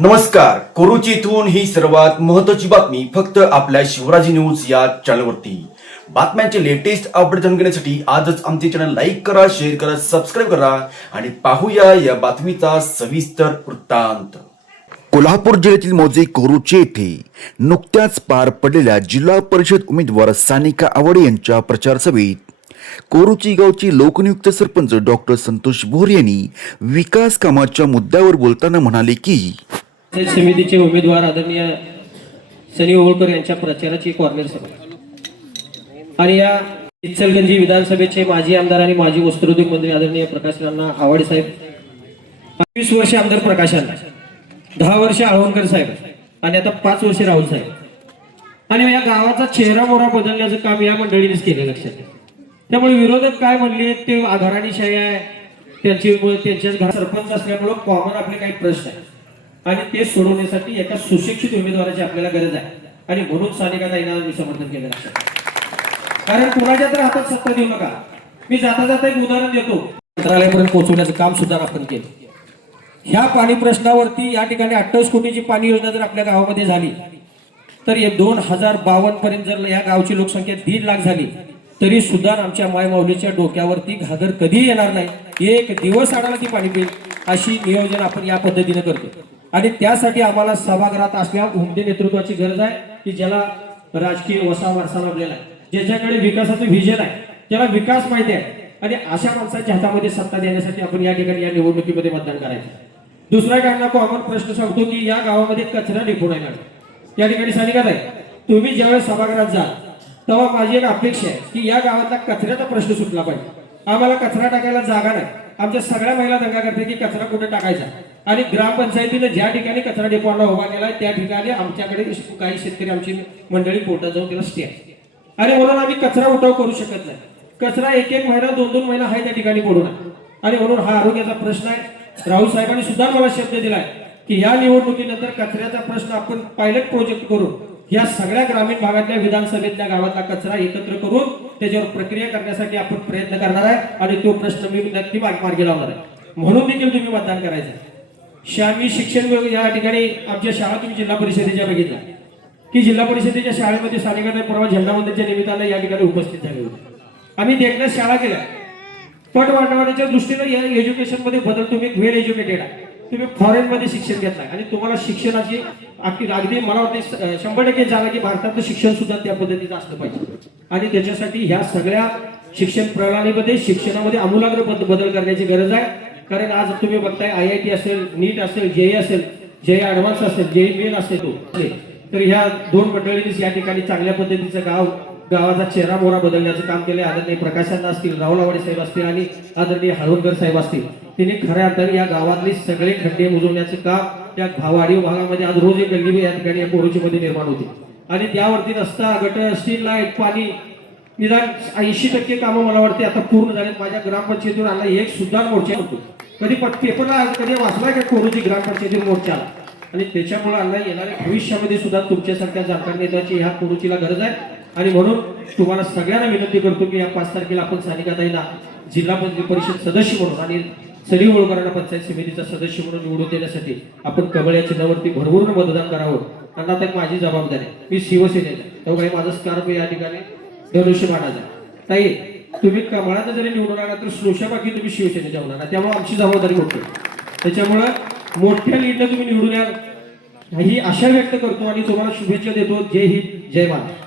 नमस्कार. कोरुची इथून ही सर्वात महत्वाची बातमी फक्त आपल्या शिवराजी न्यूज या चॅनलवरती. बातम्यांचे लेटेस्ट अपडेट जाणून घेण्यासाठी आजच आमचे चॅनल लाईक करा शेअर करा सबस्क्राईब करा आणि पाहूया या बातमीचा सविस्तर वृत्तांत. कोल्हापूर जिल्ह्यातील मौजे कोरुचे येथे नुकत्याच पार पडलेल्या जिल्हा परिषद उमेदवार सानिका आवडे यांच्या प्रचार सभेत कोरुची गावचे लोकनियुक्त सरपंच डॉक्टर संतोष भोर यांनी विकास कामाच्या मुद्द्यावर बोलताना म्हणाले की समितीचे उमेदवार आदरणीय सनी ओळकर यांच्या प्रचाराची कॉर्नर सभा आणि या इचलगंजी विधानसभेचे माजी आमदार आणि माजी वस्त्रोद्योग मंत्री आदरणीय प्रकाश राणा आवाडे साहेब पंचवीस वर्ष आमदार प्रकाश दहा वर्ष आळवणकर साहेब आणि आता पाच वर्ष राहुल साहेब. आणि या गावाचा चेहरा मोहरा बदलण्याचं काम या मंडळीनेच केलं लक्षात त्यामुळे विरोधक काय म्हणले ते आघाडीशाही आहे. त्यांची त्यांच्याच घरात सरपंच असल्यामुळं कॉमन आपले काही प्रश्न आहेत. आणि ते सोडवण्यासाठी एका सुशिक्षित उमेदवाराची आपल्याला गरज आहे. आणि म्हणून सानिका येणार मी समर्थन केलं लक्षात कारण कुणाच्या तर हातात सत्ता देऊ नका. मी जाता जाता एक उदाहरण देतो. मंत्रालयापर्यंत पोहोचवण्याचं काम सुद्धा आपण केलं. ह्या पाणी प्रश्नावरती या ठिकाणी अठ्ठावीस कोटीची पाणी योजना जर आपल्या गावामध्ये झाली तर हे दोन हजार बावन्न पर्यंत जर या गावची लोकसंख्या दीड लाख झाली तरी सुद्धा आमच्या मायमाऊलीच्या डोक्यावरती घागर कधी येणार नाही. एक दिवस आणायला ती पाणी पिईल. अशी नियोजन आपण या पद्धतीने करतो. आणि त्यासाठी आम्हाला सभागृहात असल्या उमदे नेतृत्वाची गरज आहे की ज्याला राजकीय वसा वारसा लाभलेला आहे. ज्याच्याकडे विकासाचं व्हिजन आहे त्याला विकास माहिती आहे. आणि अशा माणसाच्या हातामध्ये सत्ता देण्यासाठी आपण या ठिकाणी या निवडणुकीमध्ये मतदान करायचं दुसरा एक अण्णा कॉमन प्रश्न सांगतो की या गावामध्ये कचरा निघून आहे या ठिकाणी सांगितलं आहे तुम्ही ज्यावेळेस सभागृहात जा तेव्हा माझी एक अपेक्षा आहे की या गावातला कचऱ्याचा प्रश्न सुटला पाहिजे. आम्हाला कचरा टाकायला जागा नाही. आमच्या सगळ्या महिला दंगा करते की कचरा कुठे टाकायचा? आणि ग्रामपंचायतीने ज्या ठिकाणी कचरा डेपोला उभा केला त्या ठिकाणी आमच्याकडे काही शेतकरी आमची मंडळी पोटात जाऊन त्याला स्टे आहे. आणि म्हणून आम्ही कचरा उठाव करू शकत नाही. कचरा एक एक महिना दोन दोन महिना आहे त्या ठिकाणी पडू नये आणि म्हणून हा आरोग्याचा प्रश्न आहे. राहुल साहेबांनी सुद्धा मला शब्द दिलाय की या निवडणुकीनंतर कचऱ्याचा प्रश्न आपण पायलट प्रोजेक्ट करून या सगळ्या ग्रामीण भागातल्या विधानसभेतल्या गावातला कचरा एकत्र करून त्याच्यावर प्रक्रिया करण्यासाठी आपण प्रयत्न करणार आहे आणि तो प्रश्न मी नक्की मार्गी लावणार आहे. म्हणून देखील तुम्ही मतदान करायचं. शा शिक्षण विभाग या ठिकाणी आमच्या शाळा तुम्ही जिल्हा परिषदेच्या बघितल्या. की जिल्हा परिषदेच्या शाळेमध्ये सानिकाने परवा झेंडावंदनच्या निमित्तानं या ठिकाणी उपस्थित झाले होते. आम्ही देखण्यात शाळा केल्या. पट वाटावाटाच्या दृष्टीने या एज्युकेशनमध्ये बदल तुम्ही वेल एज्युकेटेड आहे. तुम्ही फॉरेन मध्ये शिक्षण घेतलाय आणि तुम्हाला शिक्षणाची अगदी अगदी मला वाटते शंभर टक्के झालं की भारतातलं शिक्षण सुद्धा त्या पद्धतीचं असलं पाहिजे. आणि त्याच्यासाठी ह्या सगळ्या शिक्षण प्रणालीमध्ये शिक्षणामध्ये आमूलाग्र बद- बदल करण्याची गरज आहे. कारण आज तुम्ही बघताय आय आय टी असेल नीट असेल जेई असेल जेई ऍडव्हान्स असेल जेई मेन असेल तो. तर ह्या दोन मंडळींनीच या ठिकाणी चांगल्या पद्धतीचं गाव गावाचा चेहरा मोहरा बदलण्याचं काम केले आदरणीय प्रकाशांना असतील राहुल आवडे साहेब असतील आणि आदरणीय हळवणकर साहेब असतील. तिने खऱ्या अर्थाने या गावातले सगळे खड्डे बुजवण्याचं काम त्या भावाडी भागामध्ये आज रोज एक गल्ली या ठिकाणी या मध्ये निर्माण होते. आणि त्यावरती रस्ता गटर स्टील लाइट पाणी निदान ऐंशी टक्के कामं मला वाटते आता पूर्ण झालेत. माझ्या ग्रामपंचायतीवर आला एक सुद्धा मोर्चा होतो कधी पेपरला कधी वाचला का कोरोची ग्रामपंचायतीवर मोर्चा? आणि त्याच्यामुळे अण्णा येणाऱ्या भविष्यामध्ये सुद्धा तुमच्यासारख्या जाणकार नेत्याची ह्या कोरोचीला गरज आहे. आणि म्हणून तुम्हाला सगळ्यांना विनंती करतो की या पाच तारखेला आपण सानिकाताईला जिल्हा परिषद सदस्य म्हणून आणि सलीम ओळकरांना पंचायत समितीचा सदस्य म्हणून निवडून देण्यासाठी आपण कबळ या चिन्हावरती भरभरून मतदान करावं. अण्णा आता माझी जबाबदारी आहे. मी शिवसेनेचा तेव्हा काही माझा स्कार्फ या ठिकाणी धनुष्य मानाचा ताई तुम्ही कमळाचं जरी निवडून आला तर स्लोशाबाकी तुम्ही शिवसेनेच्या होणार त्यामुळे आमची जबाबदारी होती त्याच्यामुळं मोठ्या लीडनं तुम्ही निवडून या ही आशा व्यक्त करतो आणि तुम्हाला शुभेच्छा देतो. जय हिंद जय महाराज